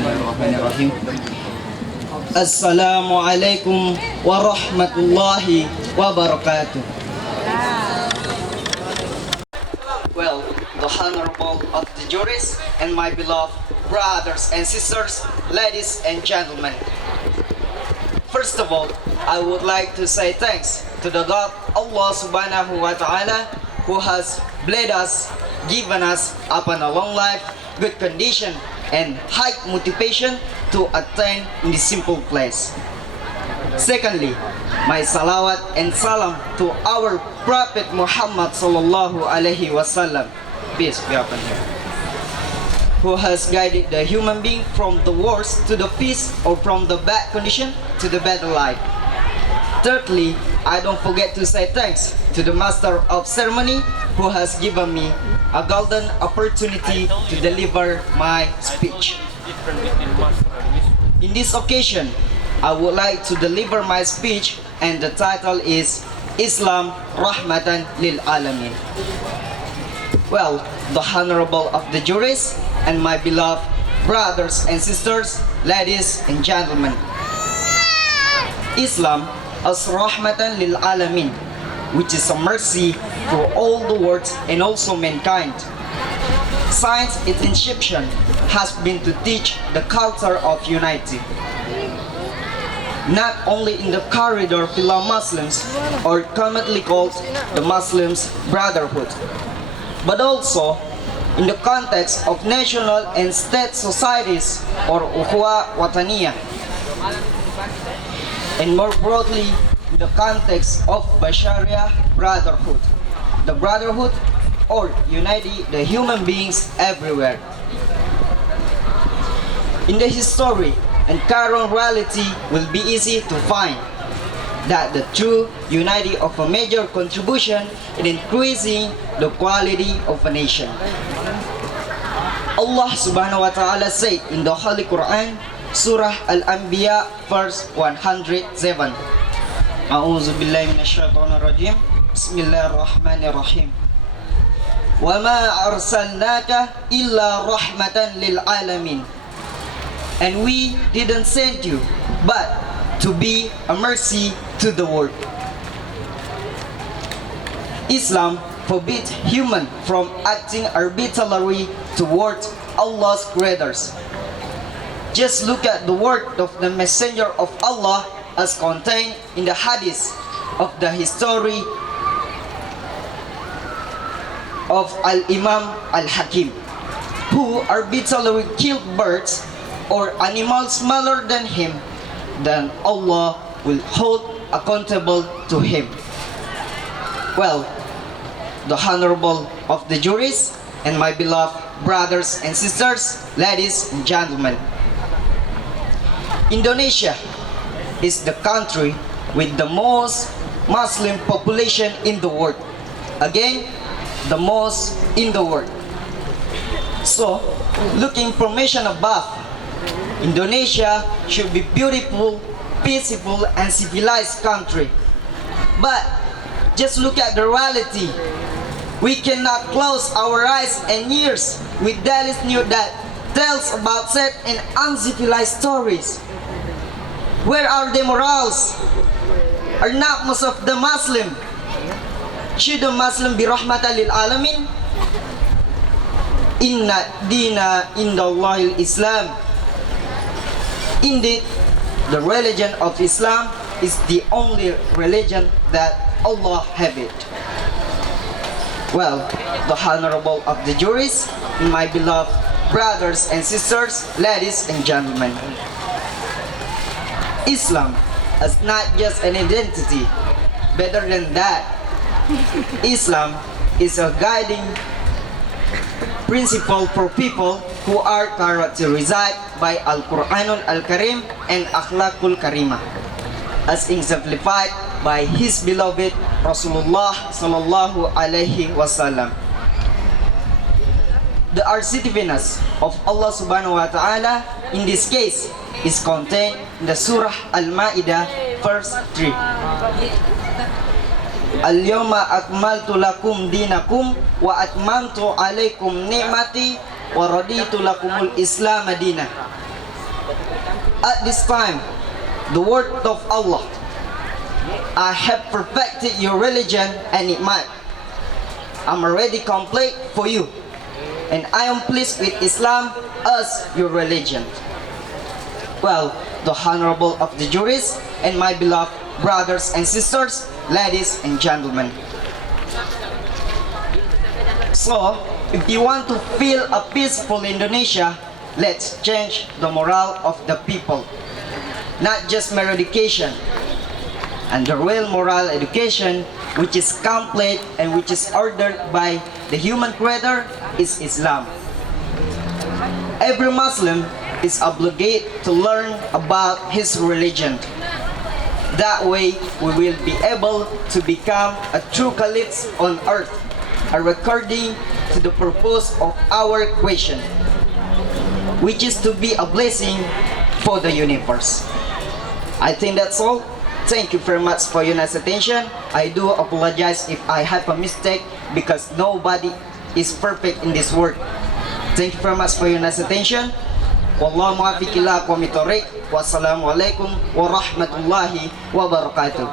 Bismillahirrahmanirrahim. Assalamualaikum warahmatullahi wabarakatuh. Well, the honorable of the juries and my beloved brothers and sisters, ladies and gentlemen. First of all, I would like to say thanks to the God Allah subhanahu wa ta'ala who has blessed us, given us upon a long life, good condition and high motivation to attain in this simple place. Secondly, my salawat and salam to our Prophet Muhammad sallallahu alaihi wasallam, peace be upon him, who has guided the human being from the worst to the peace, or from the bad condition to the better life. Thirdly, I don't forget to say thanks to the master of ceremony who has given me a golden opportunity to deliver my speech. In this occasion, I would like to deliver my speech, and the title is Islam Rahmatan Lil Alamin. Well, the honorable of the juries and my beloved brothers and sisters, ladies and gentlemen. Islam as Rahmatan Lil Alamin, which is a mercy for all the world and also mankind. Since its inception has been to teach the culture of unity, not only in the corridor fellow Muslims, or commonly called the Muslims Brotherhood, but also in the context of national and state societies, or Ukhuwah Wataniyah, and more broadly in the context of Basharia Brotherhood, the brotherhood or uniting the human beings everywhere. In the history and current reality will be easy to find that the true unity of a major contribution in increasing the quality of a nation. Allah subhanahu wa ta'ala said in the Holy Quran, Surah Al-Anbiya, verse 107. A'udzu billahi minasyaitonir rajim. Bismillahirrahmanirrahim. Wa ma arsalnaka illa rahmatan lil alamin. And we didn't send you but to be a mercy to the world. Islam forbids human from acting arbitrarily toward Allah's creators. Just look at the word of the Messenger of Allah as contained in the hadith of the history of Al-Imam Al-Hakim, who arbitrarily killed birds or animals smaller than him, then Allah will hold accountable to him. Well, the honorable of the juries and my beloved brothers and sisters, ladies and gentlemen, Indonesia is the country with the most Muslim population in the world. Again, the most in the world. So, looking information above, Indonesia should be beautiful, peaceful, and civilized country. But just look at the reality. We cannot close our eyes and ears with daily news that tells about sad and uncivilized stories. Where are the morals? Are not most of the Muslim? Should the Muslim be Rahmatan Lil Alamin? Inna dina indallahil Islam. Indeed, the religion of Islam is the only religion that Allah have it. Well, the honorable of the juries, my beloved brothers and sisters, ladies and gentlemen. Islam is not just an identity. Better than that, Islam is a guiding principle for people who are characterized by Al-Quranul Al-Karim and Akhlaqul Karimah, as exemplified by his beloved Rasulullah sallallahu alaihi wasallam. The assertiveness of Allah subhanahu wa ta'ala in this case is contained in the Surah Al-Ma'idah, verse 3. Al-yawma akmaltu lakum dinakum wa atmamtu alaikum ni'mati wa raditu lakumul Islam madinah. At this time, the word of Allah, I have perfected your religion and it might. I'm already complete for you, and I am pleased with Islam as your religion. Well, the honorable of the juries and my beloved brothers and sisters, ladies and gentlemen. So, if you want to feel a peaceful Indonesia, let's change the morale of the people. Not just mere education, and the real moral education, which is complete and which is ordered by the human creator, is Islam. Every Muslim is obligated to learn about his religion. That way, we will be able to become a true caliphs on earth, according to the purpose of our question, which is to be a blessing for the universe. I think that's all. Thank you very much for your nice attention. I do apologize if I have a mistake because nobody is perfect in this world. Thank you very much for your nice attention. Wallahu muwaffiq ila aqwamit thoriq. Wassalamualaikum warahmatullahi wabarakatuh.